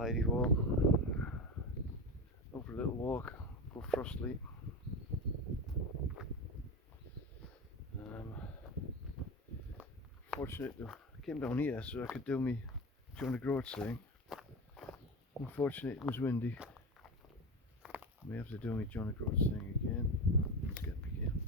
Harehope, over a little walk, go Frosterly. Fortunate I came down here so I could do me John O'Groats thing. Unfortunately it was windy. I may have to do me John O'Groats thing again. Let's get me again.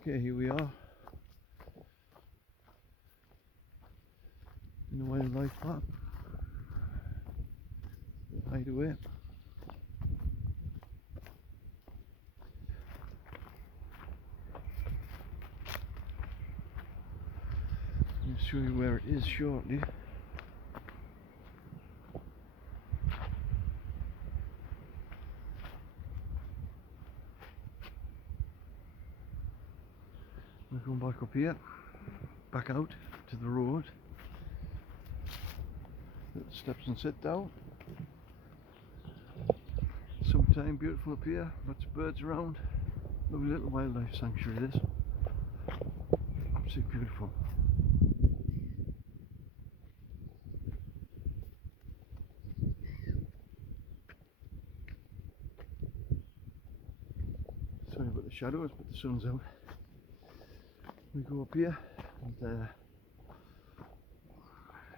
Okay, here we are in the wildlife park. The hideaway. I'll show you where it is shortly. We're going back up here, back out to the road. Little steps and sit down. Summertime, beautiful up here, lots of birds around. Lovely little wildlife sanctuary this. Absolutely beautiful. Sorry about the shadows, but the sun's out. We go up here and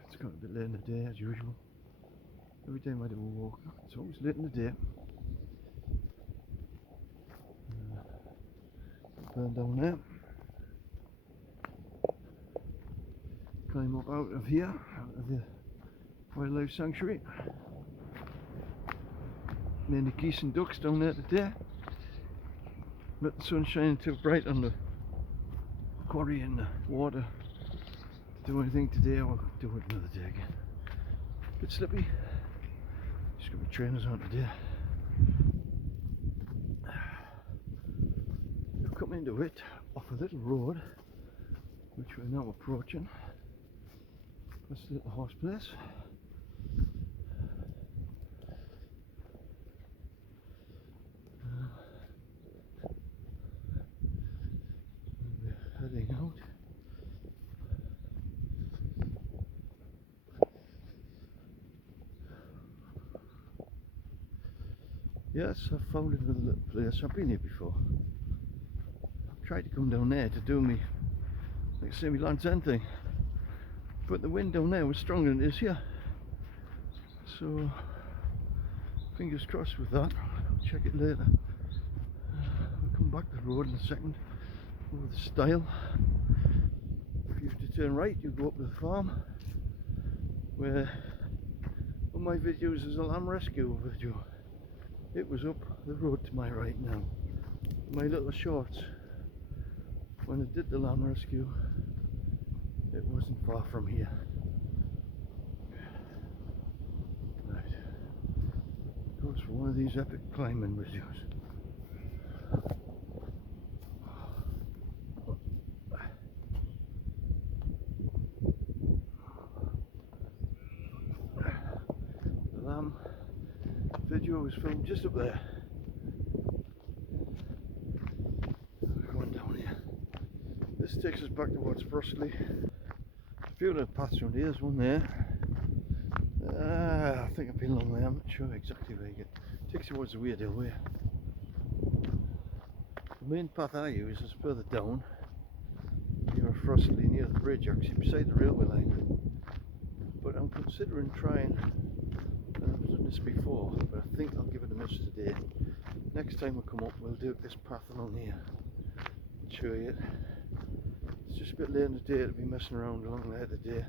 it's got a bit late in the day as usual. Every time I do a walk, it's always late in the day. Burn down there. Climb up out of here, out of the wildlife sanctuary. Mainly geese and ducks down there today. Let the sun shine until bright on the quarry and the water. To do anything today, I'll do it another day again. Bit slippy. Just got my trainers on today. We've come into it off a little road, which we're now approaching. That's the little horse place. Heading out. Yes, I've found another little place. I've been here before. I've tried to come down there to do me, like say, me Land's End thing, but the wind down there was stronger than it is here. So fingers crossed with that. I'll check it later. We'll come back to the road in a second. Over the stile. If you have to turn right, you go up to the farm, where on my videos there's a lamb rescue video. It was up the road to my right now. My little shorts, when I did the lamb rescue, it wasn't far from here. Right. Goes for one of these epic climbing videos. Video was filmed just up there. Going down here. This takes us back towards Frosterly. A few little paths around here. There's one there. I think I've been along there. I'm not sure exactly where you get. Takes you towards the Weardale way. The main path I use is further down, near Frosterly, near the bridge, actually beside the railway line. But I'm considering trying. I've done this before, but I think I'll give it a miss today. Next time we come up, we'll do this path along here. I'll show you it. It's just a bit late in the day to be messing around along there today.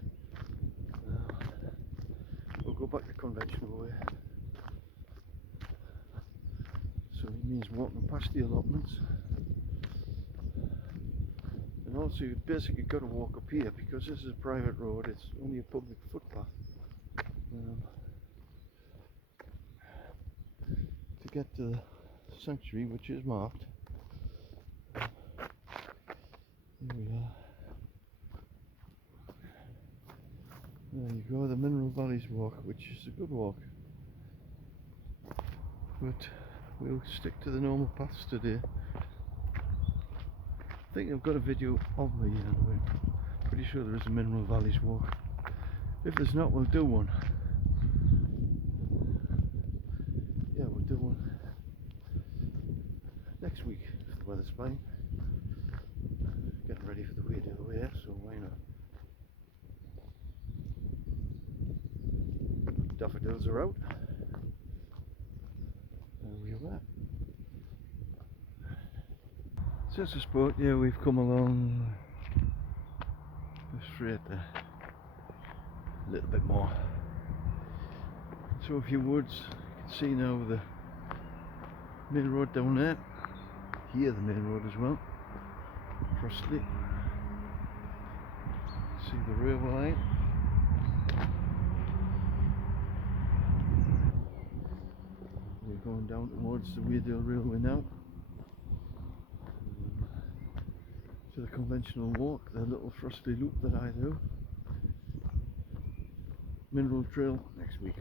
We'll go back the conventional way. So it means walking past the allotments. And also you've basically got to walk up here because this is a private road, it's only a public footpath. To get to the sanctuary, which is marked. Here we are. There you go, the Mineral Valleys Walk, which is a good walk. But we'll stick to the normal paths today. I think I've got a video of me Pretty sure there is a Mineral Valleys walk. If there's not, we'll do one. Yeah, we'll do one next week if the weather's fine. Getting ready for the Weardale Walks, so why not? Daffodils are out. There we are. Since I spoke, yeah, we've come along straight there. A little bit more. So a few woods. You can see now the main road down there. Here the main road as well. Frosterly. See the railway line. We're going down towards the Weardale Railway now. To the conventional walk, the little Frosterly loop that I do. Mineral Trail next week.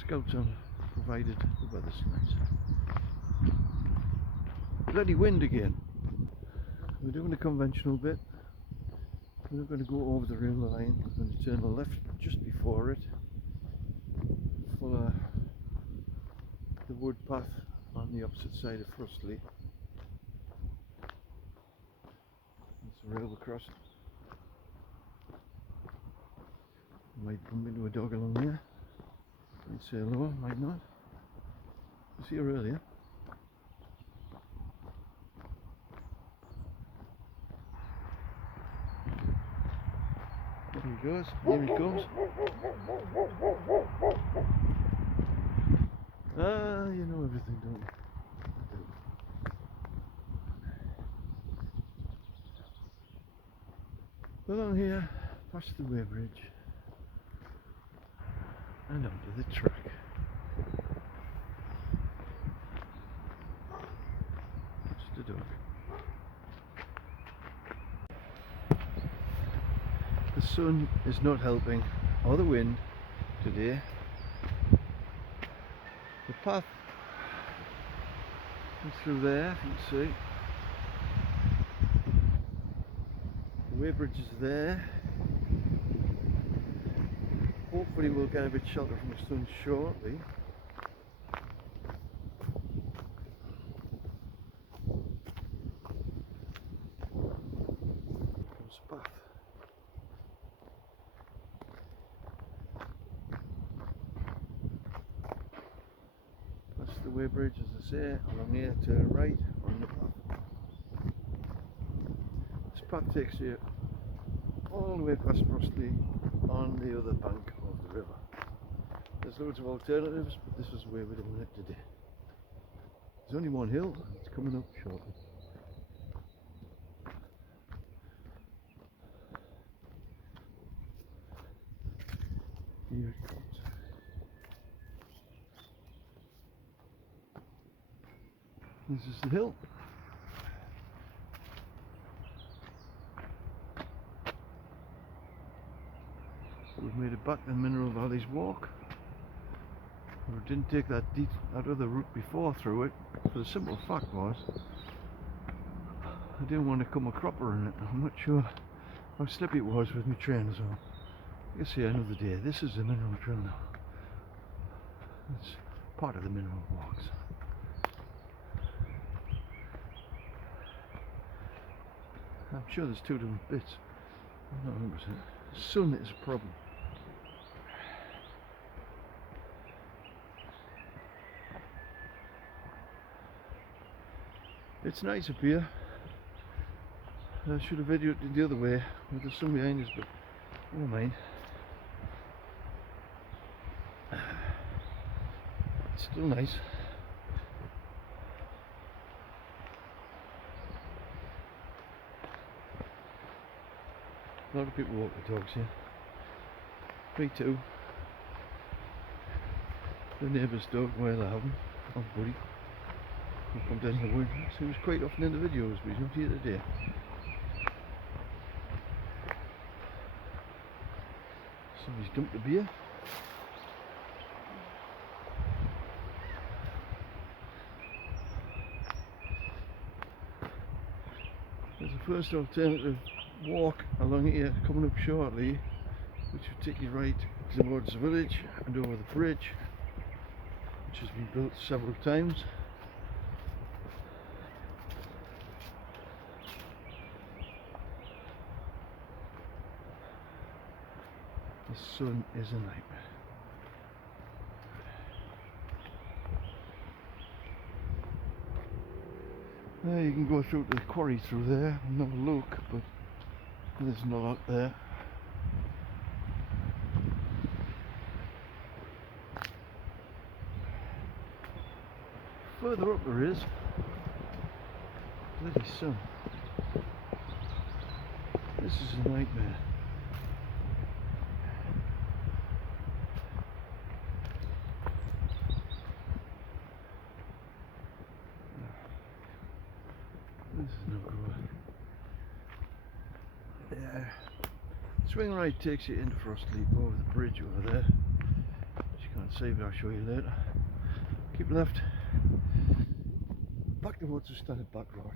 Scouts on, provided the weather's nice. Bloody wind again. We're doing the conventional bit. We're not going to go over the railway line. We're going to turn left just before it. Follow the wood path on the opposite side of Frosterly. There's a railway crossing. Might bump into a dog along there. Might say hello, might not. I see her earlier. There he goes, here he comes. Ah, you know everything, don't you? I do. Along here, past the weighbridge. And onto the track. Just a dog. The sun is not helping, or the wind, today. The path is through there, you can see. The weighbridge is there. Hopefully we'll get a bit shelter from the sun shortly. Comes the path. That's the weighbridge, as I say, along here to the right on the path. This path takes you all the way past Frosterly on the other bank of the river. There's loads of alternatives, but this is the way we're doing it today. There's only one hill, it's coming up shortly. Here it comes. This is the hill. We've made it back to Mineral Valleys walk. We didn't take that other route before through it, for the simple fact was I didn't want to come a cropper in it. I'm not sure how slippy it was with my train, so I guess here another day. This is the Mineral Trail now. It's part of the Mineral Walks. I'm sure there's two different bits. I'm not 100%. The sun is a problem. It's nice up here. I should have videoed it the other way with the sun behind us, but never mind. It's still nice. A lot of people walk the dogs here. Me too. The neighbour's dog, while I have him, oh buddy. He'll come down the wood. So he was quite often in the videos, but he's not here today. Somebody's dumped a beer. There's the first alternative walk along here coming up shortly, which will take you right towards the village and over the bridge, which has been built several times. The sun is a nightmare. Now you can go through to the quarry through there and have a look, but there's no lot there. Further up there is. Bloody sun. This is a nightmare. This is no good. Yeah. Swing right takes you into Frosterly over the bridge over there. Which you can't see, but I'll show you later. Keep left. Back towards the standard back road.